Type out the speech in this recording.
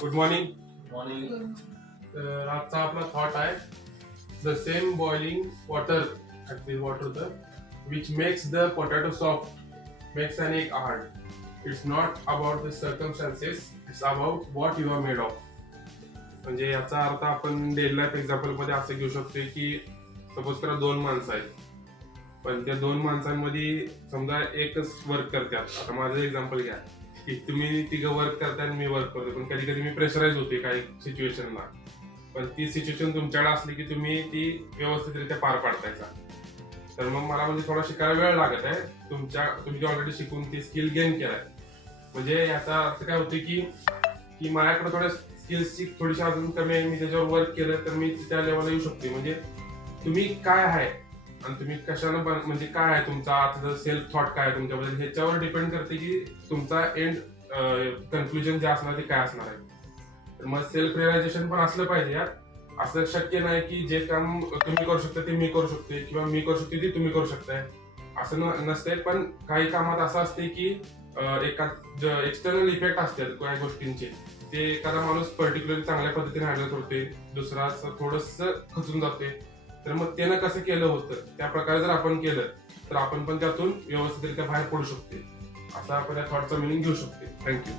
Good morning. Morning. तर आजचा आपला थॉट आहे the same boiling water which makes the potato soft makes an egg hard. It's not about the circumstances, it's about what you are made of. म्हणजे याचा अर्थ आपण daily life example मध्ये असं घेऊ शकतो की सपोज करा 2 माणसं आहेत, पण त्या 2 माणसांमध्ये समजा एकच वर्क करतात. आता माझं एक्झाम्पल घ्या की तुम्ही तिघं वर्क करताय आणि मी वर्क करतो, पण कधी कधी मी प्रेशराईज होते काही सिच्युएशनला. पण ती सिच्युएशन तुमच्याकडे असली की तुम्ही ती व्यवस्थितरित्या पार पाडतायचा. तर मग मला म्हणजे थोडा शिकायला वेळ लागत आहे. तुम्ही ऑलरेडी शिकून ती स्किल गेन केलाय. म्हणजे याचा अर्थ काय होते की माझ्याकडे थोड्या स्किल्सची थोडीशी अजून कमी आहे. मी त्याच्यावर वर्क केलं तर मी त्या लेवलला येऊ शकते. म्हणजे तुम्ही काय आहे आणि तुम्ही कशानं म्हणजे काय आहे तुमचा आजचा सेल्फ थॉट काय आहे तुमच्याबद्दल, ह्याच्यावर डिपेंड करते की तुमचा एंड कन्क्लुजन जे असणार ते काय असणार आहे. तर मग सेल्फ रिअलायझेशन पण असलं पाहिजे यार. असं शक्य नाही की जे काम तुम्ही करू शकता ते मी करू शकते किंवा मी करू शकते ते तुम्ही करू शकताय, असं नसते. पण काही कामात असं असते की एक्सटर्नल इफेक्ट असतात काही गोष्टींचे. ते एखादा माणूस पर्टिक्युलरली चांगल्या पद्धतीने हँडल करतोय, दुसरा थोडस खचून जातोय. तर मग त्यानं कसं केलं होतं त्या प्रकारे जर आपण केलं तर आपण पण त्यातून व्यवस्थितरित्या बाहेर पडू शकते. असा आपण या थॉटचा मिनिंग घेऊ शकते. थँक्यू.